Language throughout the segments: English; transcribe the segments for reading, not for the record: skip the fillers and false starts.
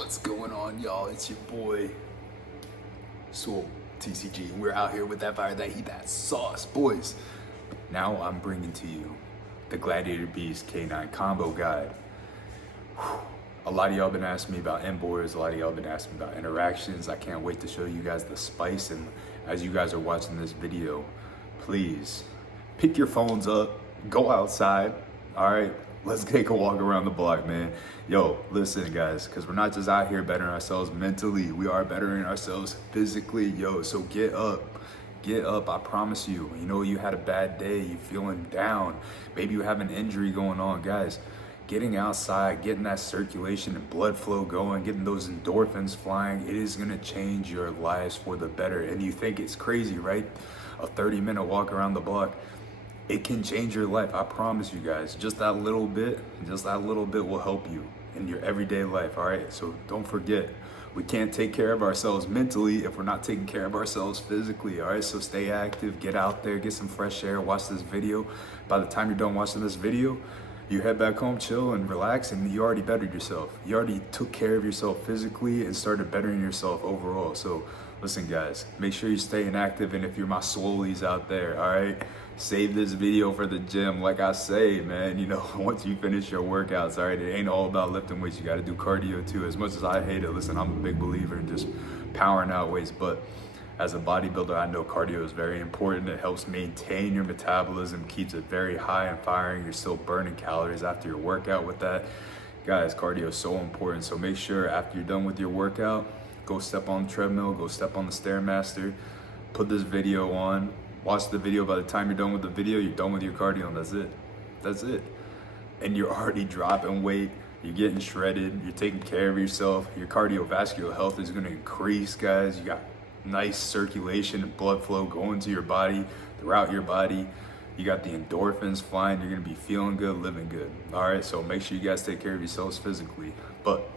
What's going on, y'all? It's your boy Soul TCG, and we're out here with that fire, that heat, that sauce, boys. Now I'm bringing to you the Gladiator Beast K9 combo guide. A lot of y'all been asking me about boards. A lot of y'all been asking me about interactions. I can't wait to show you guys the spice. And as you guys are watching this video, please pick your phones up, go outside. All right, let's take a walk around the block, man. Yo, listen, guys, because we're not just out here bettering ourselves mentally, we are bettering ourselves physically. Yo, so get up. Get up, I promise you. You know, you had a bad day, you feeling down, maybe you have an injury going on. Guys, getting outside, getting that circulation and blood flow going, getting those endorphins flying, it is gonna change your lives for the better. And you think it's crazy, right? A 30-minute walk around the block, it can change your life. I promise you guys, just that little bit will help you in your everyday life, all right? So don't forget, we can't take care of ourselves mentally if we're not taking care of ourselves physically, all right? So stay active, get out there, get some fresh air, watch this video. By the time you're done watching this video, you head back home, chill and relax, and you already bettered yourself. You already took care of yourself physically and started bettering yourself overall. So listen, guys, make sure you're staying active. And if you're my swolies out there, all right, save this video for the gym. Like I say, man, you know, once you finish your workouts, all right, it ain't all about lifting weights. You got to do cardio too. As much as I hate it, listen, I'm a big believer in just powering out weights, but as a bodybuilder, I know cardio is very important. It helps maintain your metabolism, keeps it very high and firing. You're still burning calories after your workout with that. Guys, cardio is so important. So make sure after you're done with your workout, go step on the treadmill, go step on the Stairmaster, put this video on, watch the video. By the time you're done with the video, you're done with your cardio, and that's it. That's it. And you're already dropping weight. You're getting shredded. You're taking care of yourself. Your cardiovascular health is going to increase, guys. You got nice circulation and blood flow going to your body, throughout your body. You got the endorphins flying. You're gonna be feeling good, living good. All right, so make sure you guys take care of yourselves physically. But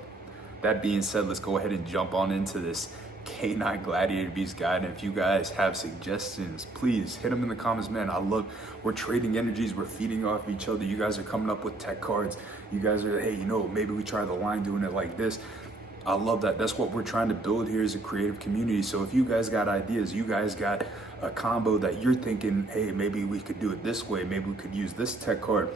that being said, let's go ahead and jump on into this K9 Gladiator Beast guide. And if you guys have suggestions, please hit them in the comments, man. We're trading energies, we're feeding off each other. You guys are coming up with tech cards. You guys are, hey, you know, maybe we try the line doing it like this. I love that. That's what we're trying to build here as a creative community. So if you guys got ideas, you guys got a combo that you're thinking, hey, maybe we could do it this way, maybe we could use this tech card,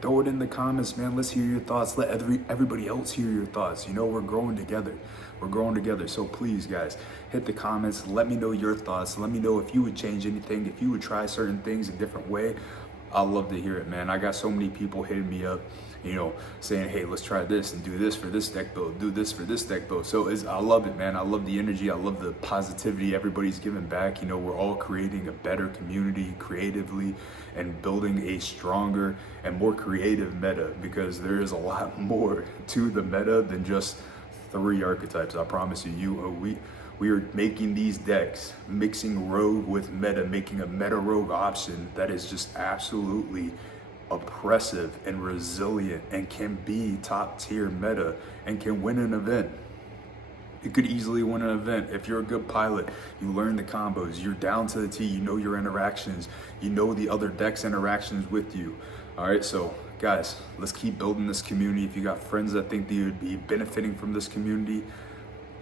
throw it in the comments, man. Let's hear your thoughts. Let everybody else hear your thoughts. You know, we're growing together. We're growing together. So please, guys, hit the comments. Let me know your thoughts. Let me know if you would change anything, if you would try certain things a different way. I'd love to hear it, man. I got so many people hitting me up, you know, saying, hey, let's try this and do this for this deck build, do this for this deck build. So I love it, man. I love the energy. I love the positivity everybody's giving back. You know, we're all creating a better community creatively and building a stronger and more creative meta, because there is a lot more to the meta than just 3 archetypes. I promise you, we are making these decks, mixing rogue with meta, making a meta rogue option that is just absolutely oppressive and resilient and can be top tier meta and can win an event. It could easily win an event. If you're a good pilot, you learn the combos, you're down to the T, you know your interactions, you know the other decks' interactions with you. All right, so guys, let's keep building this community. If you got friends that think they would be benefiting from this community,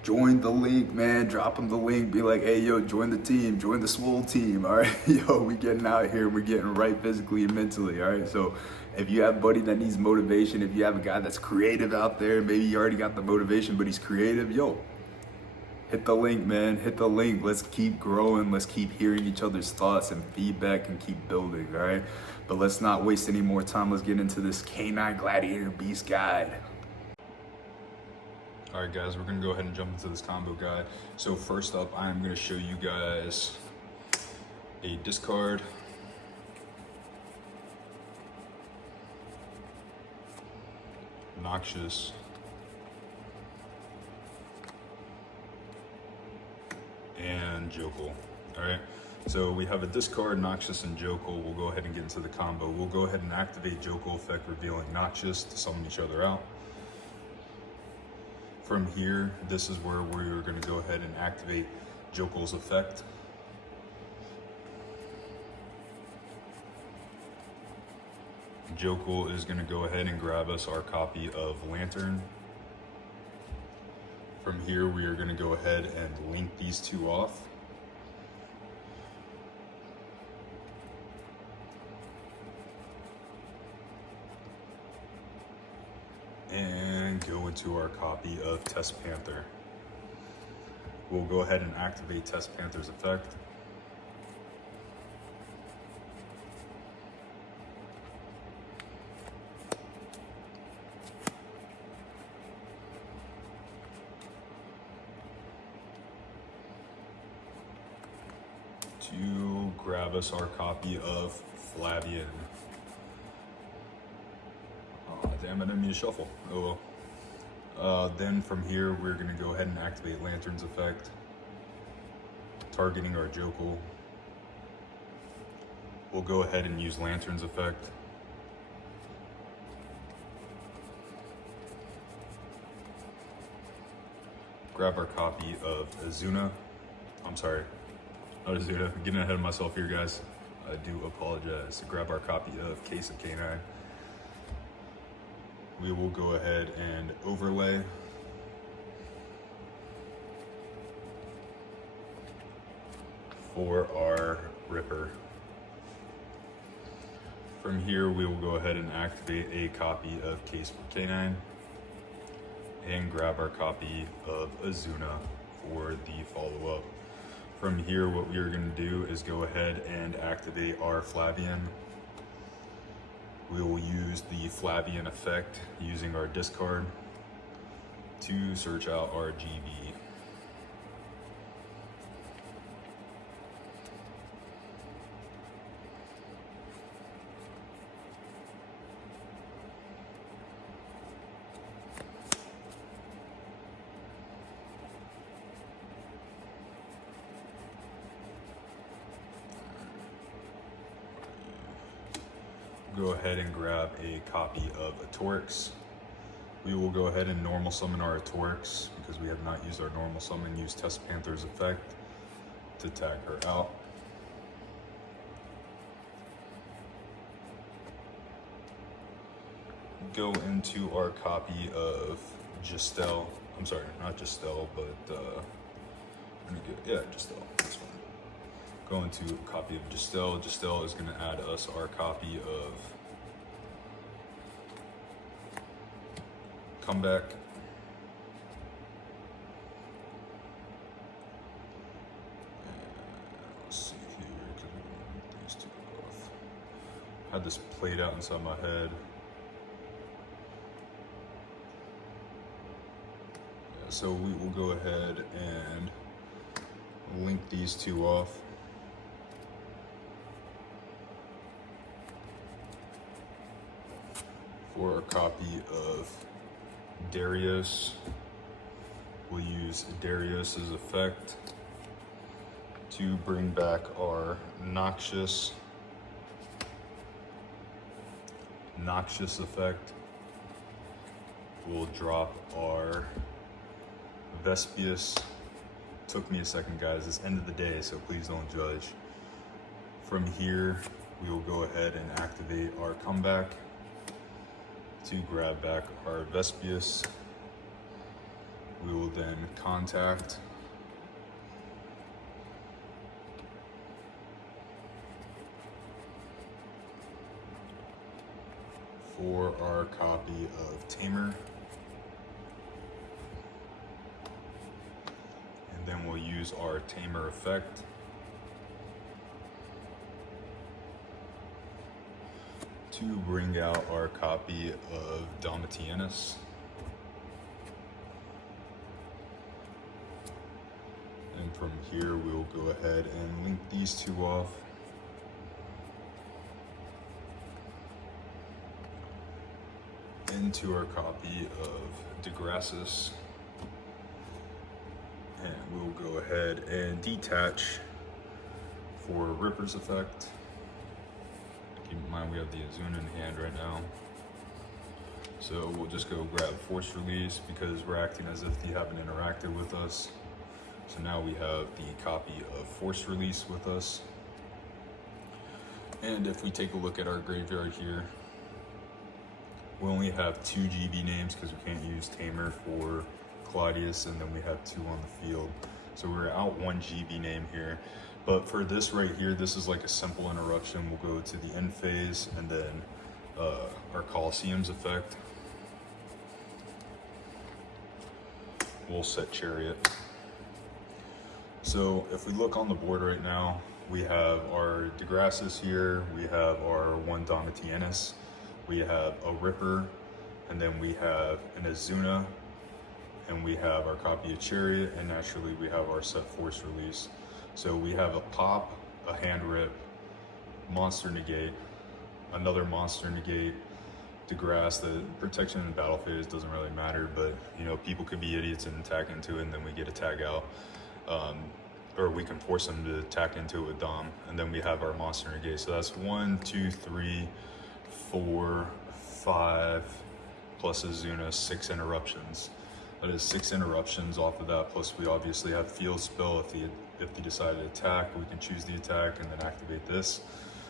join the link, man. Drop them the link. Be like, hey, yo, join the team. Join the swole team, all right? Yo, we getting out here. We're getting right physically and mentally, all right? So if you have a buddy that needs motivation, if you have a guy that's creative out there, maybe you already got the motivation, but he's creative, yo, hit the link, man. Hit the link. Let's keep growing. Let's keep hearing each other's thoughts and feedback and keep building, all right? But let's not waste any more time. Let's get into this K9 Gladiator Beast guide. All right, guys, we're gonna go ahead and jump into this combo guide. So first up, I'm gonna show you guys a discard, Noxious, and Jokel. All right, so we have a discard, Noxious, and Jokel. We'll go ahead and get into the combo. We'll go ahead and activate Jokel effect, revealing Noxious to summon each other out. From here, this is where we're going to go ahead and activate Jokel's effect. Jokel is going to go ahead and grab us our copy of Lantern. From here, we are going to go ahead and link these two off. And go into our copy of Test Panther. We'll go ahead and activate Test Panther's effect. To grab us our copy of Flavian. Oh, damn it, I didn't mean to shuffle. Oh well. Then from here, we're gonna go ahead and activate Lantern's effect, targeting our Jokul. We'll go ahead and use Lantern's effect. Grab our copy of Azuna. I'm sorry, not Azuna. I'm getting ahead of myself here, guys. I do apologize. Grab our copy of Case of K9. We will go ahead and overlay. For our Ripper. From here, we will go ahead and activate a copy of Case for K9 and grab our copy of Azuna for the follow-up. From here, what we are going to do is go ahead and activate our Flavian. We will use the Flavian effect using our discard to search out our GB. Go ahead and grab a copy of Atorix. We will go ahead and normal summon our Atorix because we have not used our normal summon. Use Test Panther's effect to tag her out. Go into our copy of Justel. I'm sorry, not Justel, but Justel. This one. Go into a copy of Justel. Justel is going to add us our copy of Comeback. Let's see here, because we're going to these two off. I had this played out inside my head. Yeah, so we will go ahead and link these two off. For a copy of Darius, we'll use Darius's effect to bring back our Noxious effect. We'll drop our Vespius. Took me a second, guys. It's end of the day, so please don't judge. From here, we will go ahead and activate our Comeback to grab back our Vespius. We will then contact for our copy of Tamer. And then we'll use our Tamer effect to bring out our copy of Domitianus. And from here, we'll go ahead and link these two off. Into our copy of Degrassis. And we'll go ahead and detach for Ripper's effect. Keep in mind we have the Azuna in hand right now. So we'll just go grab Force Release because we're acting as if they haven't interacted with us. So now we have the copy of Force Release with us. And if we take a look at our graveyard here, we only have 2 GB names because we can't use Tamer for Claudius, and then we have 2 on the field. So we're out 1 GB name here. But for this right here, this is like a simple interruption. We'll go to the end phase and then our Colosseum's effect. We'll set Chariot. So if we look on the board right now, we have our DeGrassis here, we have our 1 Domitianus, we have a Ripper, and then we have an Azuna, and we have our copy of Chariot, and naturally we have our set Force Release. So we have a Pop, a Hand Rip, Monster Negate, another Monster Negate, DeGrasse. The protection in battle phase doesn't really matter, but you know, people could be idiots and attack into it, and then we get a tag out. Or we can force them to attack into it with Dom, and then we have our Monster Negate. So that's 1, 2, 3, 4, 5, plus Azuna, 6 interruptions. That is 6 interruptions off of that, plus we obviously have Field Spell. If they decide to attack, we can choose the attack and then activate this.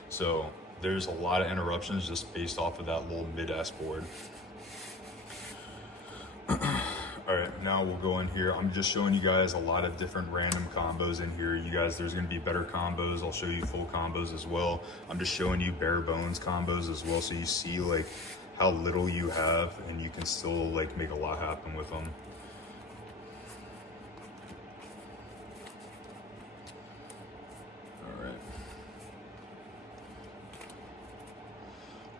So there's a lot of interruptions just based off of that little mid-ass board. All right, now we'll go in here. I'm just showing you guys a lot of different random combos in here. You guys, there's gonna be better combos. I'll show you full combos as well. I'm just showing you bare bones combos as well, so you see like how little you have and you can still like make a lot happen with them. All right.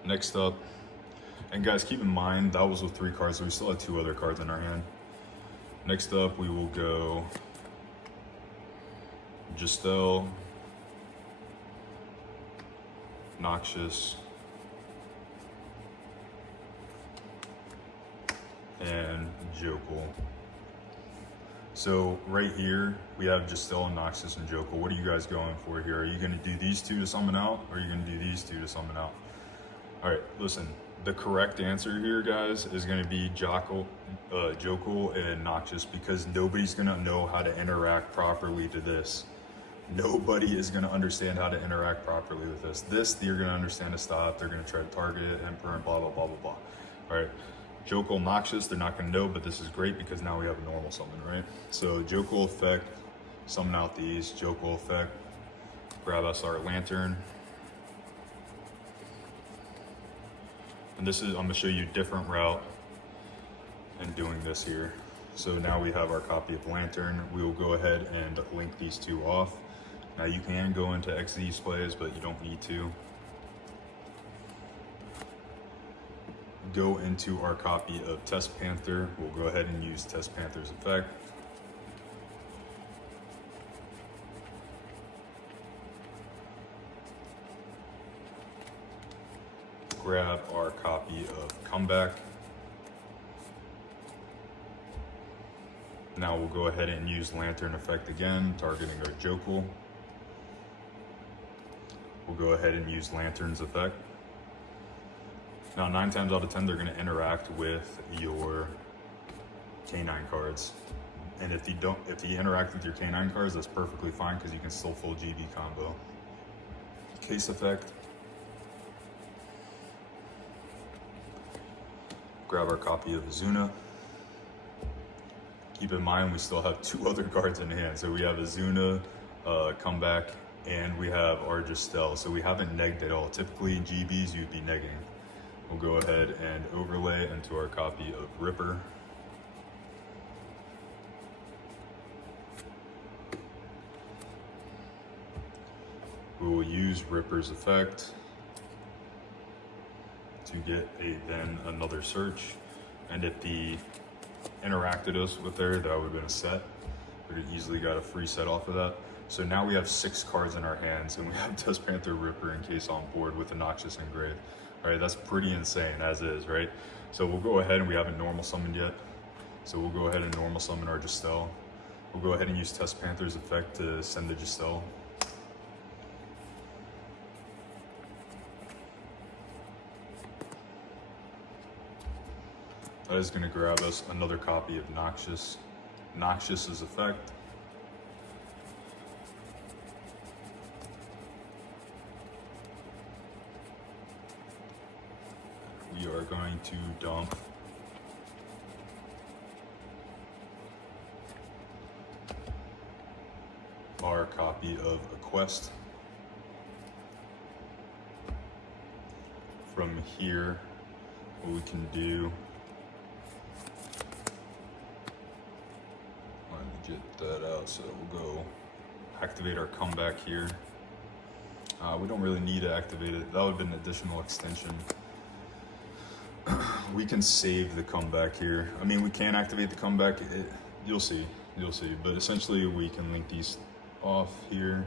Next up, and guys, keep in mind that was with 3 cards, so we still have 2 other cards in our hand. Next up, we will go Justel, Noxious, and Jokul. So right here, we have Justel, Noxious, and Jokul. What are you guys going for here? Are you gonna do these 2 to summon out, or are you gonna do these 2 to summon out? All right, listen. The correct answer here, guys, is going to be Jokul and Noxious, because nobody's going to know how to interact properly to this. Nobody is going to understand how to interact properly with this. This, you're going to understand to stop. They're going to try to target it, Emperor, and blah, blah, blah, blah, blah. All right, Jokul, Noxious, they're not going to know, but this is great because now we have a normal summon, right? So Jokul effect, summon out these. Jokul effect, grab us our Lantern. And this is, I'm gonna show you a different route in doing this here. So now we have our copy of Lantern. We will go ahead and link these 2 off. Now you can go into XD displays, but you don't need to. Go into our copy of Test Panther. We'll go ahead and use Test Panther's effect. Grab our copy of Comeback. Now we'll go ahead and use Lantern effect again, targeting our Jokul. We'll go ahead and use Lantern's effect. Now 9 times out of 10, they're gonna interact with your K9 cards. And if you interact with your K9 cards, that's perfectly fine because you can still full GB combo. Case effect. Grab our copy of Azuna. Keep in mind, we still have 2 other cards in hand. So we have Azuna, Comeback, and we have our Justel. So we haven't negged at all. Typically in GBs, you'd be negging. We'll go ahead and overlay into our copy of Ripper. We will use Ripper's effect to get then another search, and if the interacted us with there, that would have been a set. We could easily got a free set off of that. So now we have 6 cards in our hands, and we have Test Panther, Ripper, and Case on board with a Noxious Engrave. All right, that's pretty insane as is, right? So we'll go ahead, and we haven't normal summoned yet. So we'll go ahead and normal summon our Justel. We'll go ahead and use Test Panther's effect to send the Justel. That is going to grab us another copy of Noxious. Noxious's effect. We are going to dump our copy of a quest. From here, what we can do, let me get that out, so we'll go activate our comeback here. We don't really need to activate it. That would have been an additional extension. We can save the comeback here. I mean, we can activate the comeback. You'll see. But essentially, we can link these off here.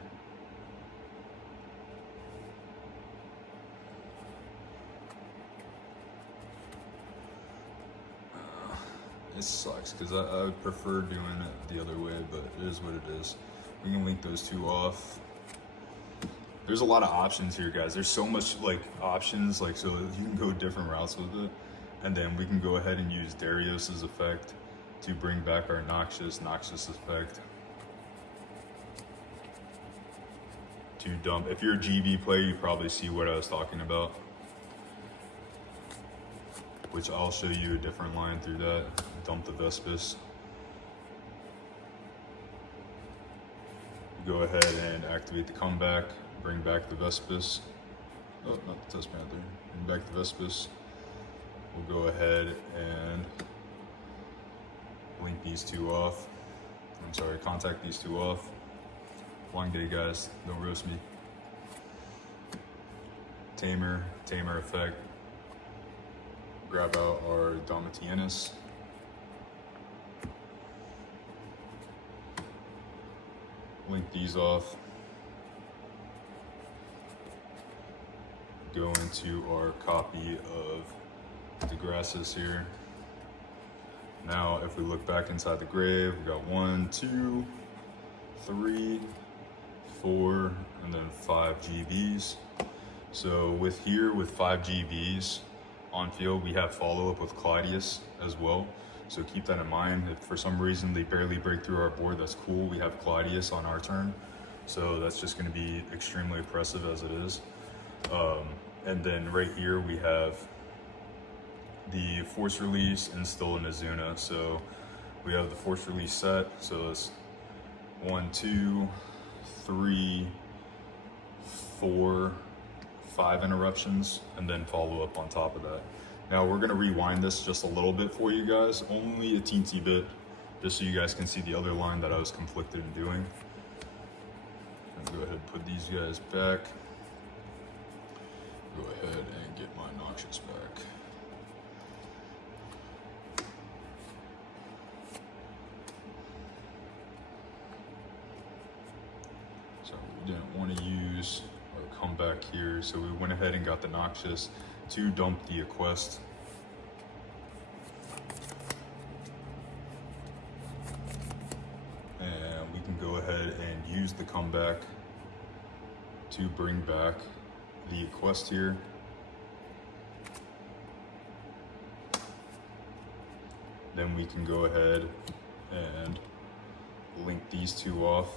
It sucks because I would prefer doing it the other way, but it is what it is. We can link those two off. There's a lot of options here, guys. There's so much like options, like so you can go different routes with it. And then we can go ahead and use Darius's effect to bring back our Noxious effect. To dump. If you're a GB player, you probably see what I was talking about. Which I'll show you a different line through that. Dump the Vespis. Go ahead and activate the comeback. Bring back the Vespis. Oh, not the Test Panther. Bring back the Vespis. We'll go ahead and link these two off. I'm sorry, contact these two off. Long day, guys. Don't roast me. Tamer effect. Grab out our Domitianus. Link these off. Go into our copy of Degrassis here. Now, if we look back inside the grave, we got 1, 2, 3, 4, and then 5 GBs. So with 5 GBs on field, we have follow-up with Claudius as well. So keep that in mind. If for some reason they barely break through our board, that's cool. We have Claudius on our turn. So that's just gonna be extremely oppressive as it is. And then right here we have the Force Release and still an Azuna. So we have the Force Release set. So it's 1, 2, 3, 4, 5 interruptions, and then follow up on top of that. Now we're gonna rewind this just a little bit for you guys, only a teensy bit, just so you guys can see the other line that I was conflicted in doing. I'll go ahead and put these guys back. Go ahead and get my Noxious back. So we didn't want to use our comeback here, so we went ahead and got the Noxious to dump the Quest. And we can go ahead and use the comeback to bring back the quest here. Then we can go ahead and link these two off.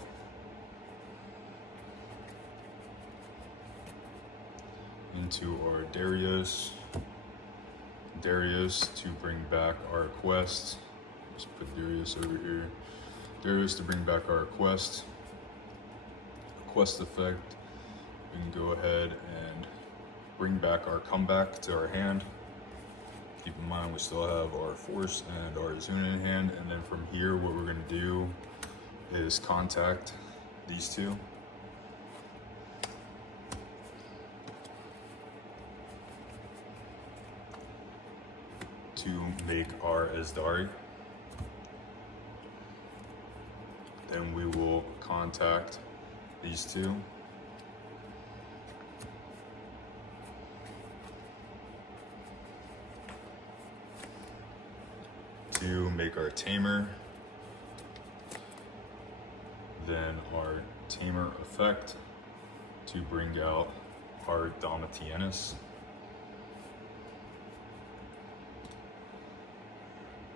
Into our Darius to bring back our quest. Let's put Darius over here. Darius to bring back our quest effect. We can go ahead and bring back our comeback to our hand. Keep in mind we still have our Force and our Azuna in hand, and then from here what we're going to do is contact these two. To make our Ezdari. Then we will contact these two. To make our Tamer. Then our Tamer effect to bring out our Domitianus.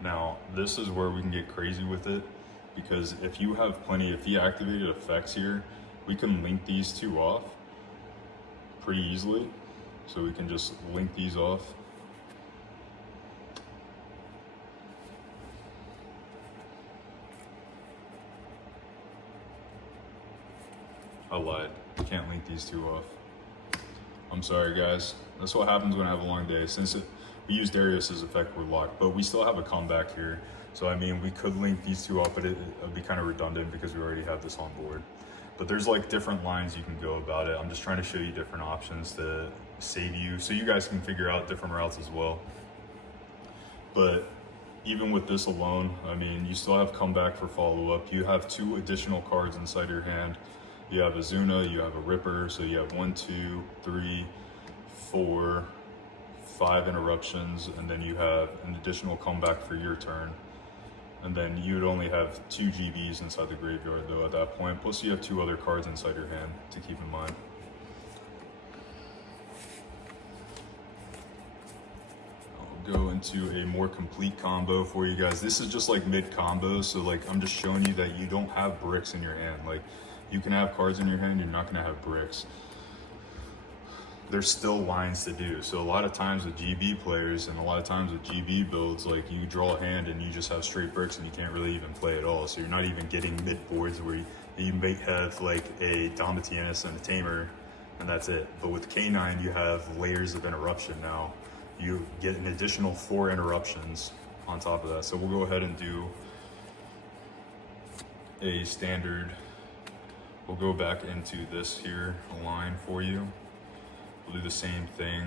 Now, this is where we can get crazy with it, because if you have plenty of deactivated effects here, we can link these two off pretty easily. So we can just link these off. I lied. Can't link these two off. I'm sorry, guys. That's what happens when I have a long day. Since we used Darius's effect, we're locked, but we still have a comeback here. So I mean, we could link these two up, but it would be kind of redundant because we already have this on board. But there's like different lines you can go about it. I'm just trying to show you different options to save you, so you guys can figure out different routes as well. But even with this alone, I mean, you still have comeback for follow-up. You have 2 additional cards inside your hand. You have a Zuna, you have a Ripper, so you have 1, 2, 3, 4, 5 interruptions, and then you have an additional comeback for your turn. And then you'd only have 2 GBs inside the graveyard though at that point, plus you have 2 other cards inside your hand to keep in mind. Go into a more complete combo for you guys. This is just like mid combo, so like I'm just showing you that you don't have bricks in your hand. Like you can have cards in your hand, you're not gonna have bricks. There's still lines to do. So a lot of times with GB players and a lot of times with GB builds, like you draw a hand and you just have straight bricks and you can't really even play at all. So you're not even getting mid boards where you may have like a Domitianus and a Tamer and that's it. But with K9 you have layers of interruption now. You get an additional 4 interruptions on top of that. So we'll go ahead and do a standard. We'll go back into this here line for you. We'll do the same thing,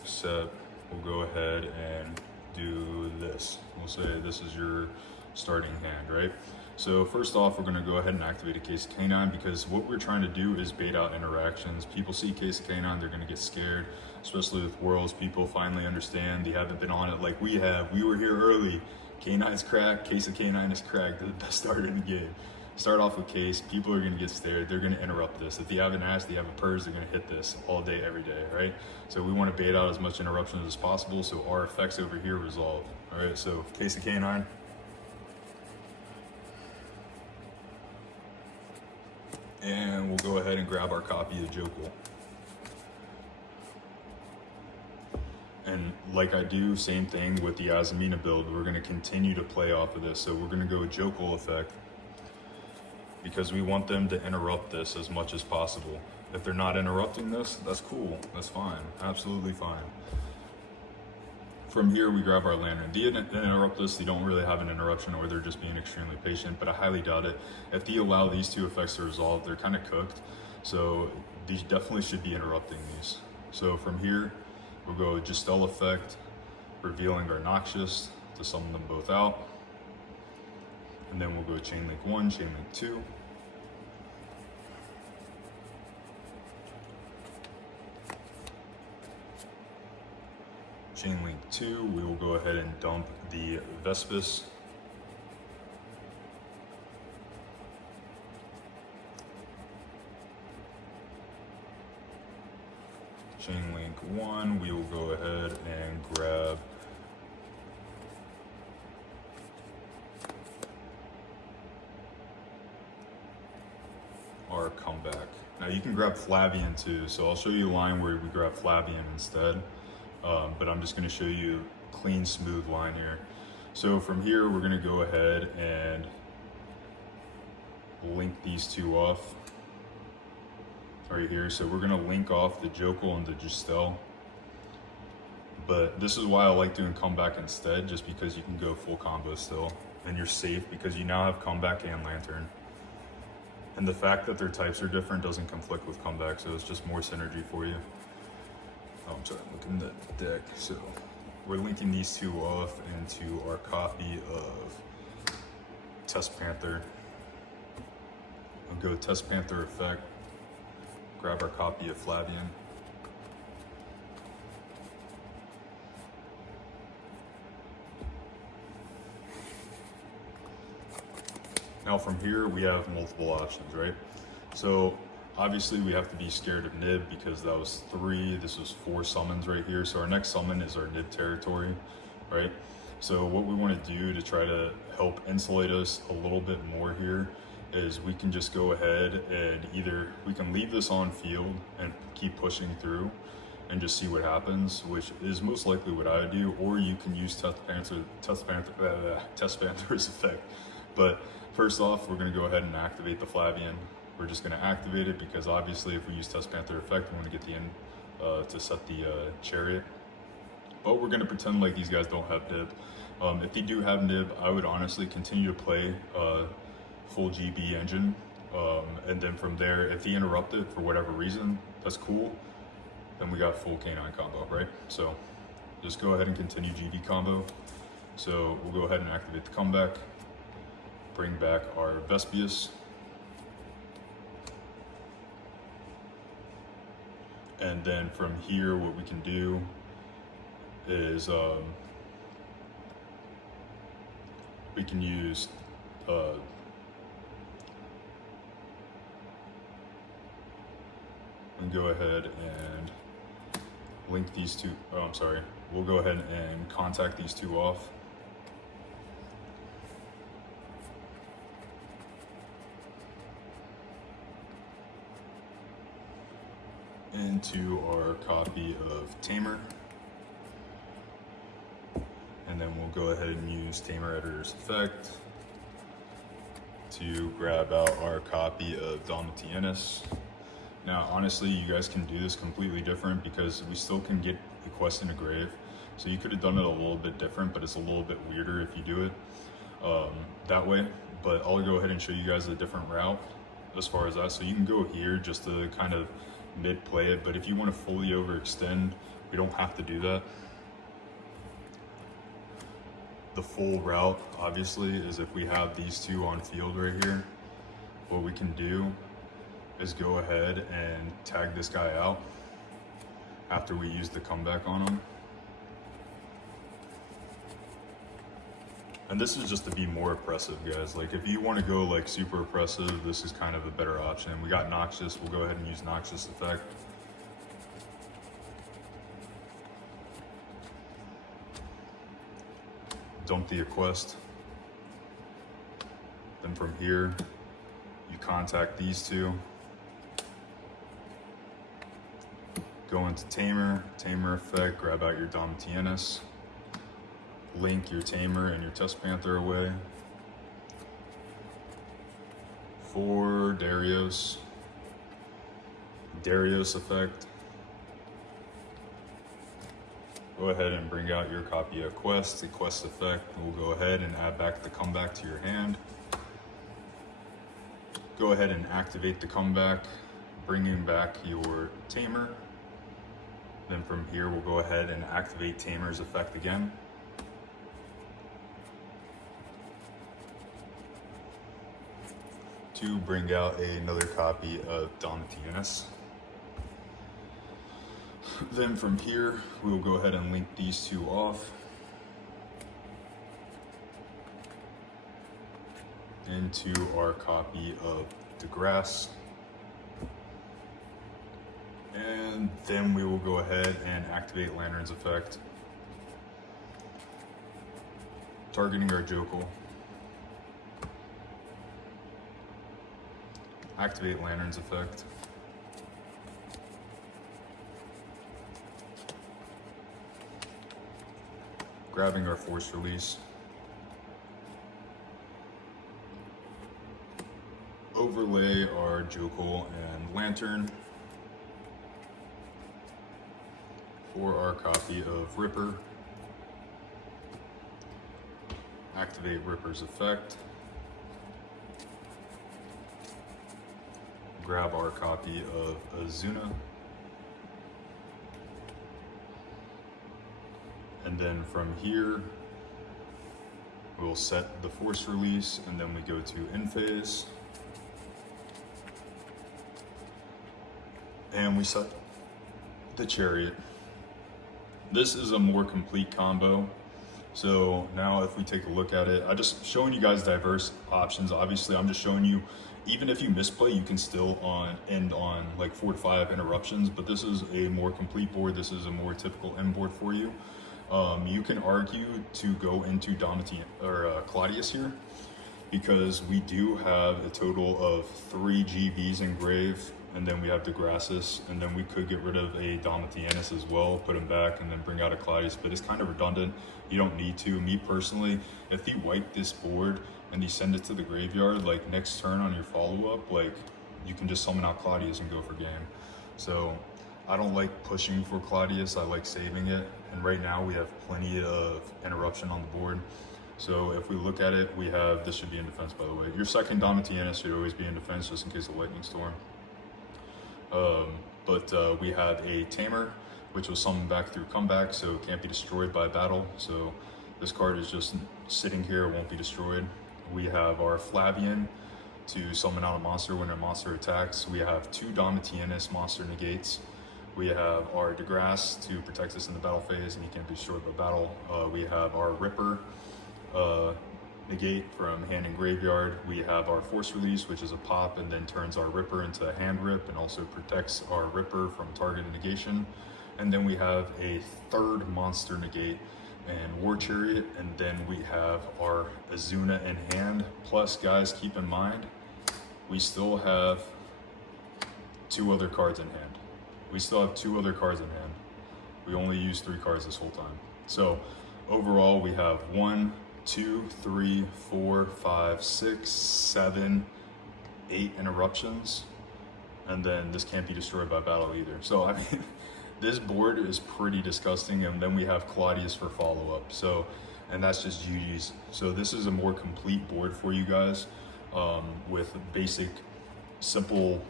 except we'll go ahead and do this. We'll say this is your starting hand, right? So first off, we're gonna go ahead and activate a Case of K9 because what we're trying to do is bait out interactions. People see Case of K9, they're gonna get scared, especially with Worlds. People finally understand, they haven't been on it like we have. We were here early. K9's cracked, Case of K9 is cracked, the best starter in the game. Start off with Case, people are gonna get scared, they're gonna interrupt this. If they have an Ash, they have a Purge, they're gonna hit this all day, every day, right? So we wanna bait out as much interruptions as possible so our effects over here resolve. All right, so Case of K9. And we'll go ahead and grab our copy of Jokul. And like I do, same thing with the Azamina build, we're gonna continue to play off of this. So we're gonna go with Jokul effect because we want them to interrupt this as much as possible. If they're not interrupting this, that's cool, that's fine, absolutely fine. From here, we grab our Lantern. They interrupt this, they don't really have an interruption or they're just being extremely patient, but I highly doubt it. If they allow these 2 effects to resolve, they're kind of cooked. So these definitely should be interrupting these. So from here, we'll go Justel effect, revealing our Noxious to summon them both out. And then we'll go Chain Link 1, Chain Link 2. Chain Link 2, we will go ahead and dump the Vespis. Chain Link 1, we will go ahead and grab our comeback. Now you can grab Flavian too, so I'll show you a line where we grab Flavian instead. But I'm just going to show you a clean, smooth line here. So from here, we're going to go ahead and link these 2 off right here. So we're going to link off the Jokul and the Justel. But this is why I like doing comeback instead, just because you can go full combo still. And you're safe because you now have comeback and Lantern. And the fact that their types are different doesn't conflict with comeback, so it's just more synergy for you. Oh, I'm sorry, I'm looking at the deck. So we're linking these 2 off into our copy of Test Panther. I'll go Test Panther effect, grab our copy of Flavian. Now from here, we have multiple options, right? So obviously we have to be scared of Nib because that was 3, this was 4 summons right here. So our next summon is our Nib territory, right? So what we want to do to try to help insulate us a little bit more here is we can just go ahead and either we can leave this on field and keep pushing through and just see what happens, which is most likely what I would do, or you can use Test Panther's effect. But first off, we're going to go ahead and activate the Flavian. We're just gonna activate it because obviously if we use Test Panther effect, we wanna get the end to set the chariot. But we're gonna pretend like these guys don't have nib. If they do have nib, I would honestly continue to play full GB engine. And then from there, if he interrupted for whatever reason, that's cool. Then we got full K9 combo, right? So just go ahead and continue GB combo. So we'll go ahead and activate the comeback, bring back our Vespius. And then from here, what we can do is we can use and go ahead and link these two. Oh, I'm sorry. We'll go ahead and contact these two off. Into our copy of Tamer. And then we'll go ahead and use Tamer Editor's effect to grab out our copy of Domitianus. Now, honestly, you guys can do this completely different because we still can get the quest in a grave. So you could have done it a little bit different, but it's a little bit weirder if you do it that way. But I'll go ahead and show you guys a different route as far as that. So you can go here just to kind of mid-play it, but if you want to fully overextend, we don't have to do that. The full route, obviously, is if we have these two on field right here, what we can do is go ahead and tag this guy out after we use the comeback on him. And this is just to be more oppressive, guys. Like if you want to go like super oppressive, this is kind of a better option. We got Noxious, we'll go ahead and use Noxious effect. Dump the quest. Then from here, you contact these two. Go into Tamer, Tamer effect, grab out your Domitianus, link your Tamer and your Test Panther away. For Darius, Darius effect. Go ahead and bring out your copy of Quest, the Quest effect. We'll go ahead and add back the comeback to your hand. Go ahead and activate the comeback, bringing back your Tamer. Then from here, we'll go ahead and activate Tamer's effect again. To bring out another copy of Domitianus. Then from here, we'll go ahead and link these two off. Into our copy of DeGrasse. And then we will go ahead and activate Lantern's effect. Targeting our Jokul. Activate Lantern's effect. Grabbing our Force Release. Overlay our Jokul and Lantern. For our copy of Ripper. Activate Ripper's effect. Grab our copy of Azuna. And then from here, we'll set the Force Release, and then we go to In Phase. And we set the Chariot. This is a more complete combo. So now if we take a look at it, I'm just showing you guys diverse options. Obviously, I'm just showing you, even if you misplay, you can still end on like 4 to 5 interruptions, but this is a more complete board. This is a more typical end board for you. You can argue to go into Claudius here, because we do have a total of 3 GBs in grave, and then we have DeGrasse, and then we could get rid of a Domitianus as well, put him back, and then bring out a Claudius, but it's kind of redundant. You don't need to. Me personally, if you wipe this board and you send it to the graveyard, like next turn on your follow-up, like you can just summon out Claudius and go for game. So I don't like pushing for Claudius, I like saving it. And right now we have plenty of interruption on the board. So if we look at it, we have, this should be in defense by the way. Your second Domitianus should always be in defense just in case of lightning storm. But we have a Tamer, which was summoned back through comeback, so it can't be destroyed by battle. So this card is just sitting here, it won't be destroyed. We have our Flavian to summon out a monster when a monster attacks. We have 2 Domitianus monster negates. We have our DeGrasse to protect us in the battle phase and he can't be destroyed by battle. We have our Ripper negate from hand and graveyard. We have our Force Release, which is a pop and then turns our Ripper into a hand rip and also protects our Ripper from targeted negation. And then we have a 3rd monster negate and War Chariot, and then we have our Azuna in hand. Plus, guys, keep in mind, we still have 2 other cards in hand. We still have 2 other cards in hand. We only used 3 cards this whole time. So overall, we have 1, 2, 3, 4, 5, 6, 7, 8 interruptions. And then this can't be destroyed by battle either. So, I mean, this board is pretty disgusting. And then we have Claudius for follow-up. So, and that's just GG's. So this is a more complete board for you guys with basic, simple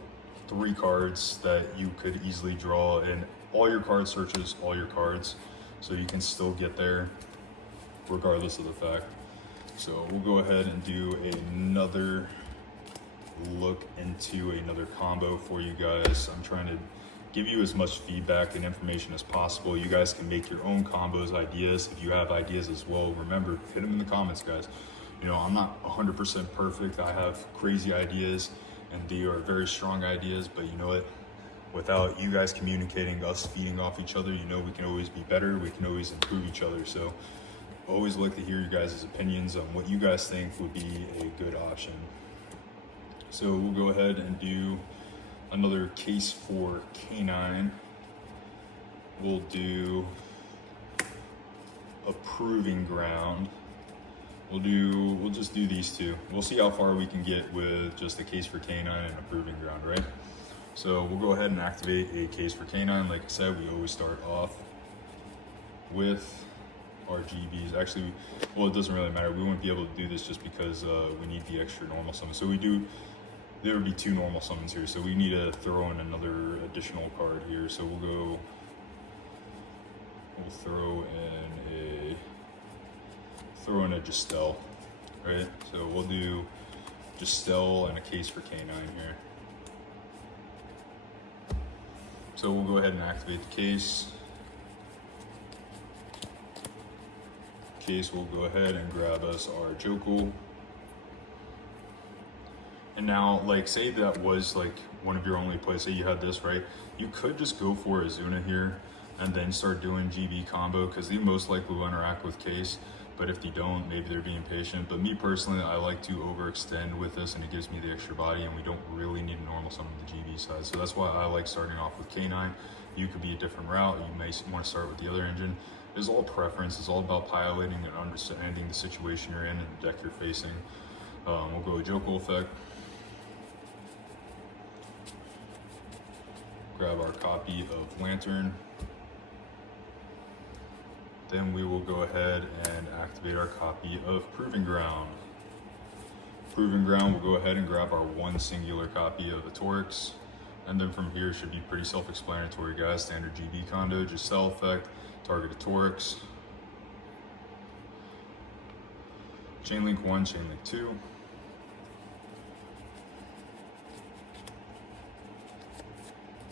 3 cards that you could easily draw in all your card searches, all your cards. So you can still get there regardless of the fact. So we'll go ahead and do another look into another combo for you guys. I'm trying to give you as much feedback and information as possible. You guys can make your own combos, ideas. If you have ideas as well, remember, hit them in the comments, guys. You know, I'm not 100% perfect. I have crazy ideas and they are very strong ideas, but you know what? Without you guys communicating, us feeding off each other, you know, we can always be better. We can always improve each other. So always like to hear you guys' opinions on what you guys think would be a good option. So we'll go ahead and do another case for K9. We'll do a Proving Ground. We'll just do these 2. We'll see how far we can get with just a case for K9 and a Proving Ground, right? So we'll go ahead and activate a case for K9. Like I said, we always start off with our GBs. Actually, well, it doesn't really matter. We won't be able to do this just because we need the extra normal summon. So there would be 2 normal summons here. So we need to throw in another additional card here. So we'll throw in a Justel, right? So we'll do Justel and a case for K9 here. So we'll go ahead and activate the case. We'll go ahead and grab us our Jokul. And now, like, say that was like one of your only plays, say you had this, right? You could just go for Azuna here and then start doing GB combo because they most likely will interact with case. But if they don't, maybe they're being patient. But me personally, I like to overextend with this and it gives me the extra body and we don't really need a normal summon on the GB side. So that's why I like starting off with K9. You could be a different route. You may want to start with the other engine. It's all preference. It's all about piloting and understanding the situation you're in and the deck you're facing. We'll go with Jokul effect. Grab our copy of Lantern. Then we will go ahead and activate our copy of Proving Ground. Proving Ground, we'll go ahead and grab our 1 singular copy of Atorix. And then from here, it should be pretty self-explanatory, guys. Standard GB condo, just cell effect, target Atorix. Chainlink 1, Chainlink 2.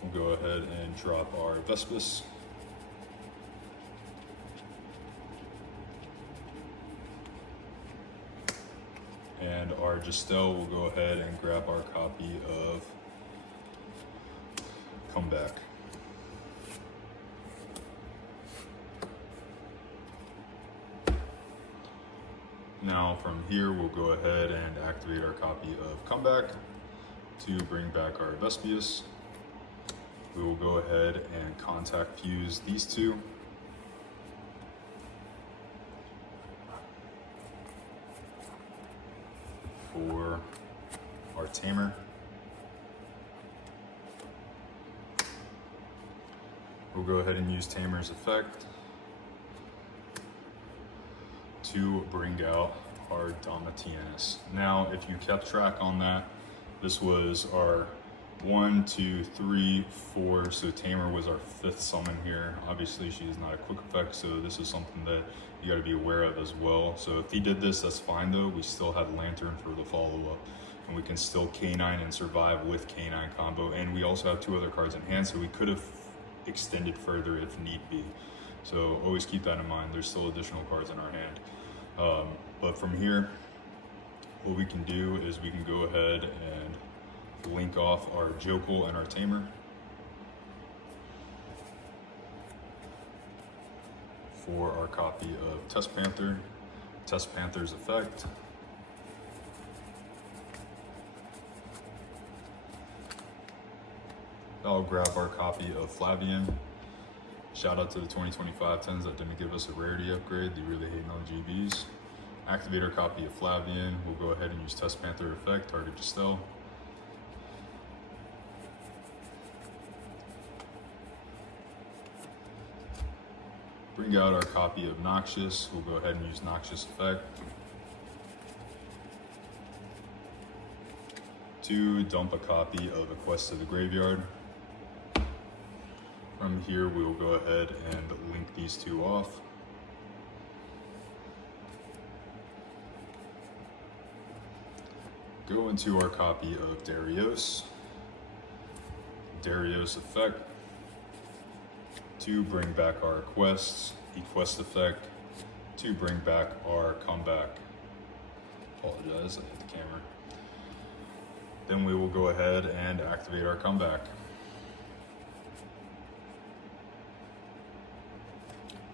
We'll go ahead and drop our Vespis. And our Justel will go ahead and grab our copy of Comeback. Now from here, we'll go ahead and activate our copy of Comeback to bring back our Vespius. We will go ahead and contact fuse these 2. For our Tamer. We'll go ahead and use Tamer's effect to bring out our Domitianus. Now, if you kept track on that, this was our 1, 2, 3, 4. So Tamer was our 5th summon here. Obviously, she is not a quick effect, so this is something that you got to be aware of as well. So if he did this, that's fine though. We still have Lantern for the follow-up, and we can still K9 and survive with K9 combo. And we also have 2 other cards in hand, so we could have extended further if need be. So always keep that in mind. There's still additional cards in our hand. But from here, what we can do is we can go ahead and link off our Jokul and our Tamer. For our copy of Test Panther, Test Panther's effect. I'll grab our copy of Flavian. Shout out to the 2025 10s that didn't give us a rarity upgrade. They really hating on GBs. Activate our copy of Flavian. We'll go ahead and use Test Panther effect, target Giselle. Bring out our copy of Noxious. We'll go ahead and use Noxious effect to dump a copy of A Quest to the Graveyard. From here, we will go ahead and link these 2 off. Go into our copy of Darius. Darius effect to bring back our quests. Quest effect to bring back our comeback. Apologize, I hit the camera. Then we will go ahead and activate our comeback.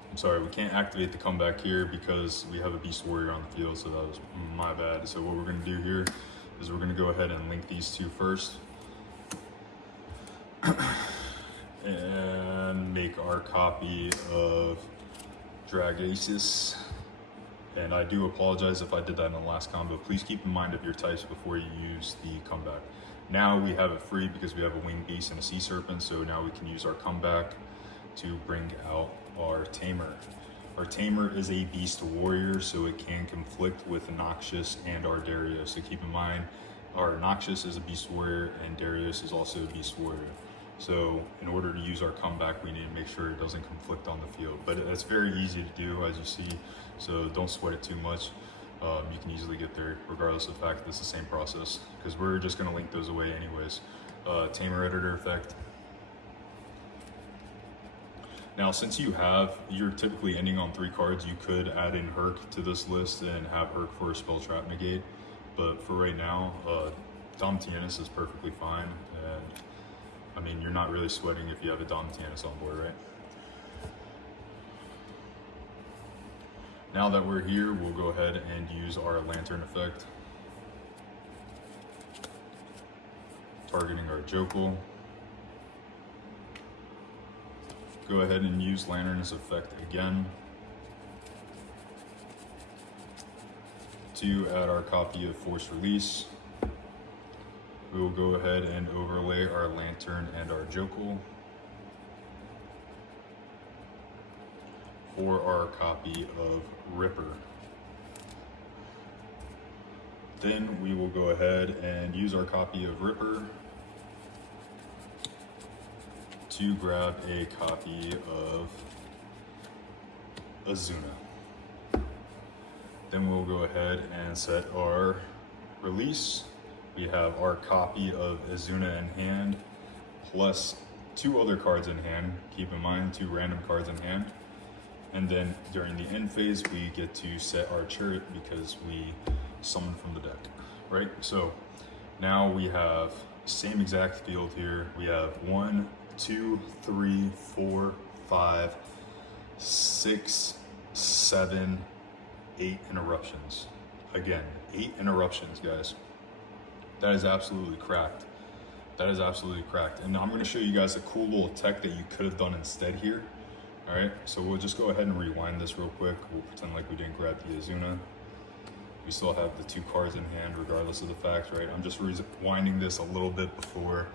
I'm sorry, we can't activate the comeback here because we have a Beast Warrior on the field, so that was my bad. So what we're gonna do here is we're gonna go ahead and link these 2 first. And make our copy of Dragasis. And I do apologize if I did that in the last combo. Please keep in mind of your types before you use the comeback. Now we have it free because we have a Winged Beast and a Sea Serpent, so now we can use our comeback to bring out our Tamer. Our Tamer is a Beast Warrior, so it can conflict with Noxious and our Darius. So keep in mind, our Noxious is a Beast Warrior and Darius is also a Beast Warrior. So in order to use our comeback, we need to make sure it doesn't conflict on the field. But it's very easy to do, as you see, so don't sweat it too much. You can easily get there, regardless of the fact that it's the same process, because we're just gonna link those away anyways. Tamer Editor effect. Now, since you're typically ending on 3 cards, you could add in Herc to this list and have Herc for a Spell Trap Negate. But for right now, Domitianus is perfectly fine. And I mean, you're not really sweating if you have a Domitianus on board, right? Now that we're here, we'll go ahead and use our Lantern effect. Targeting our Jokul. Go ahead and use Lantern's effect again to add our copy of Force Release. We will go ahead and overlay our Lantern and our Jokul for our copy of Ripper. Then we will go ahead and use our copy of Ripper to grab a copy of Azuna. Then we'll go ahead and set our release. We have our copy of Azuna in hand, plus 2 other cards in hand. Keep in mind, 2 random cards in hand. And then during the end phase, we get to set our Chariot because we summon from the deck, right? So now we have same exact field here. We have 1, 2, 3, 4, 5, 6, 7, 8 interruptions. Again, 8 interruptions, guys. That is absolutely cracked. That is absolutely cracked. And I'm gonna show you guys a cool little tech that you could have done instead here. All right, so we'll just go ahead and rewind this real quick. We'll pretend like we didn't grab the Azuna. We still have the 2 cards in hand regardless of the fact, right? I'm just rewinding this a little bit before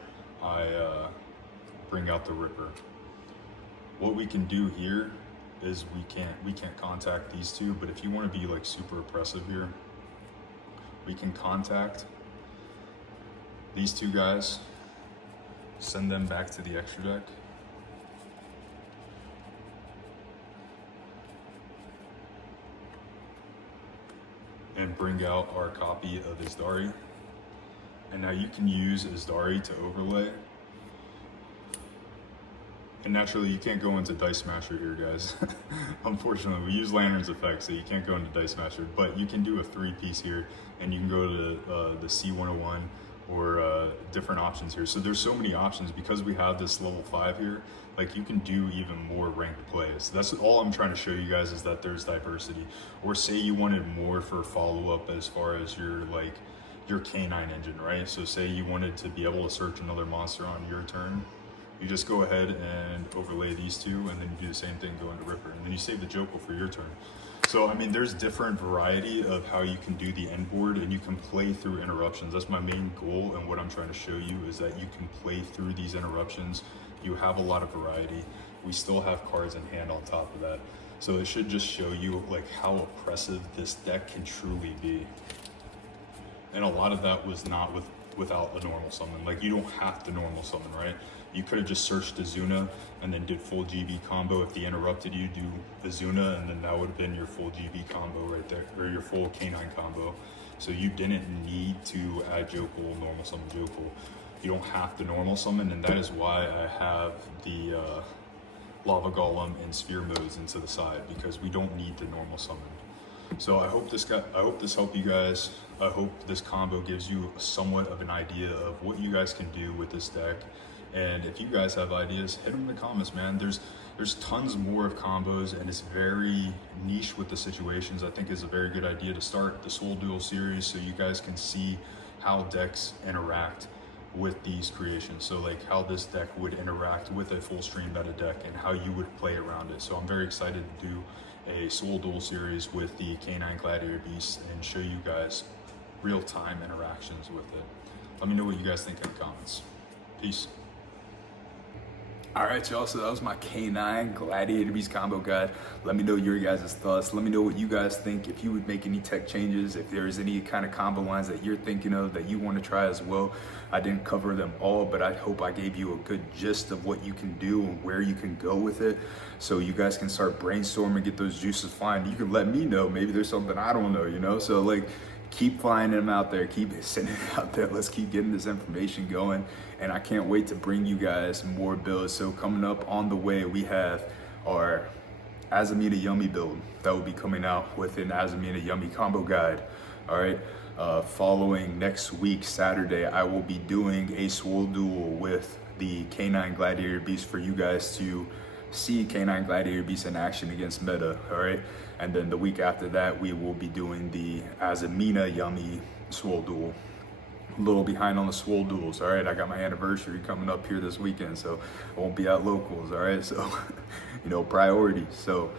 I bring out the Ripper. What we can do here is we can't contact these two, but if you want to be like super oppressive here, we can contact these two guys, send them back to the extra deck. And bring out our copy of Isdari. And now you can use Isdari to overlay. And naturally, you can't go into Dice Smasher here, guys. Unfortunately, we use Lantern's effect, so you can't go into Dice Smasher. But you can do a 3-piece here, and you can go to the C101 or different options here. So there's so many options because we have this level 5 here. Like, you can do even more ranked plays. That's all I'm trying to show you guys, is that there's diversity. Or say you wanted more for follow-up as far as your K9 engine, right? So say you wanted to be able to search another monster on your turn. You just go ahead and overlay these two, and then you do the same thing, go into Ripper, and then you save the Joko for your turn. So, I mean, there's different variety of how you can do the end board, and you can play through interruptions. That's my main goal, and what I'm trying to show you is that you can play through these interruptions. You have a lot of variety. We still have cards in hand on top of that. So it should just show you like how oppressive this deck can truly be. And a lot of that was not without a normal summon. Like, you don't have to normal summon, right? You could have just searched Azuna and then did full GB combo. If they interrupted you, do Azuna, and then that would have been your full GB combo right there, or your full K9 combo. So you didn't need to add Jokul, normal summon Jokul. You don't have to normal summon, and that is why I have the Lava Golem and Sphere modes into the side, because we don't need the normal summon. So I hope this helped you guys. I hope this combo gives you somewhat of an idea of what you guys can do with this deck. And if you guys have ideas, hit them in the comments, man. There's tons more of combos, and it's very niche with the situations. I think is a very good idea to start the Soul Duel series, so you guys can see how decks interact with these creations. So like how this deck would interact with a full stream meta deck and how you would play around it. So I'm very excited to do a Soul Duel series with the K9 Gladiator Beast and show you guys real-time interactions with it. Let me know what you guys think in the comments. Peace. All right, y'all, so that was my K9 Gladiator Beast Combo guide. Let me know your guys' thoughts. Let me know what you guys think, if you would make any tech changes, if there's any kind of combo lines that you're thinking of that you want to try as well. I didn't cover them all, but I hope I gave you a good gist of what you can do and where you can go with it, so you guys can start brainstorming, get those juices flying. You can let me know, maybe there's something I don't know, you know? So like, keep flying them out there, keep sending it out there. Let's keep getting this information going. And I can't wait to bring you guys more builds. So coming up on the way, we have our Azamina Yummy build that will be coming out with an Azamina Yummy combo guide. All right. Following next week, Saturday, I will be doing a Swole Duel with the K9 Gladiator Beast for you guys to see K9 Gladiator Beast in action against meta, all right? And then the week after that, we will be doing the Azamina Yummy Swole Duel. A little behind on the Swole Duels, all right? I got my anniversary coming up here this weekend, so I won't be at locals, all right? So, you know, priorities. So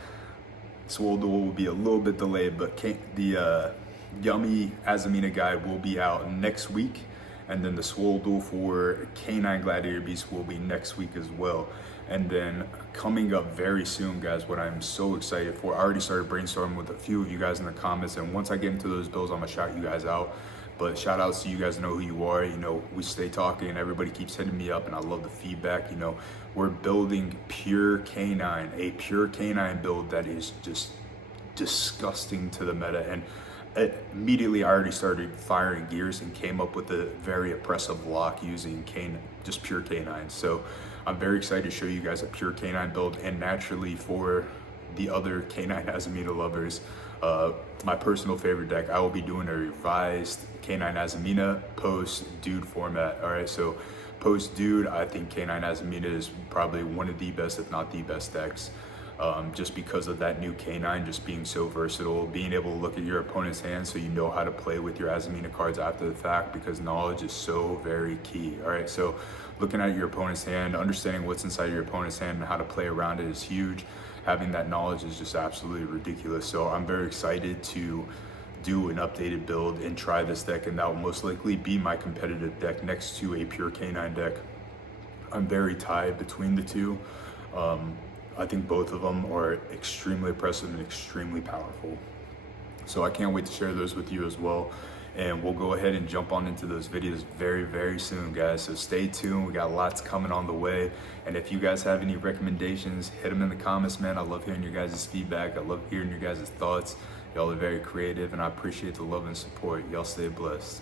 Swole Duel will be a little bit delayed, but the Yummy Azamina guide will be out next week. And then the Swole Duel for K9 Gladiator Beast will be next week as well. And then coming up very soon, guys, what I'm so excited for, I already started brainstorming with a few of you guys in the comments, and once I get into those builds, I'm gonna shout you guys out. But shout outs to you guys, know who you are. You know, we stay talking, everybody keeps hitting me up, and I love the feedback. You know, we're building pure K9, a pure K9 build that is just disgusting to the meta. And immediately I already started firing gears and came up with a very oppressive lock using just pure K9. So I'm very excited to show you guys a pure K9 build, and naturally for the other K9 Azamina lovers, my personal favorite deck, I will be doing a revised K9 Azamina post Dude format. All right, so post Dude, I think K9 Azamina is probably one of the best, if not the best decks. Just because of that new K9 just being so versatile, being able to look at your opponent's hand so you know how to play with your Azamina cards after the fact, because knowledge is so very key. All right, so looking at your opponent's hand, understanding what's inside your opponent's hand and how to play around it is huge. Having that knowledge is just absolutely ridiculous. So I'm very excited to do an updated build and try this deck, and that will most likely be my competitive deck next to a pure K9 deck. I'm very tied between the two. I think both of them are extremely impressive and extremely powerful. So I can't wait to share those with you as well. And we'll go ahead and jump on into those videos very, very soon, guys. So stay tuned. We got lots coming on the way. And if you guys have any recommendations, hit them in the comments, man. I love hearing your guys' feedback. I love hearing your guys' thoughts. Y'all are very creative, and I appreciate the love and support. Y'all stay blessed.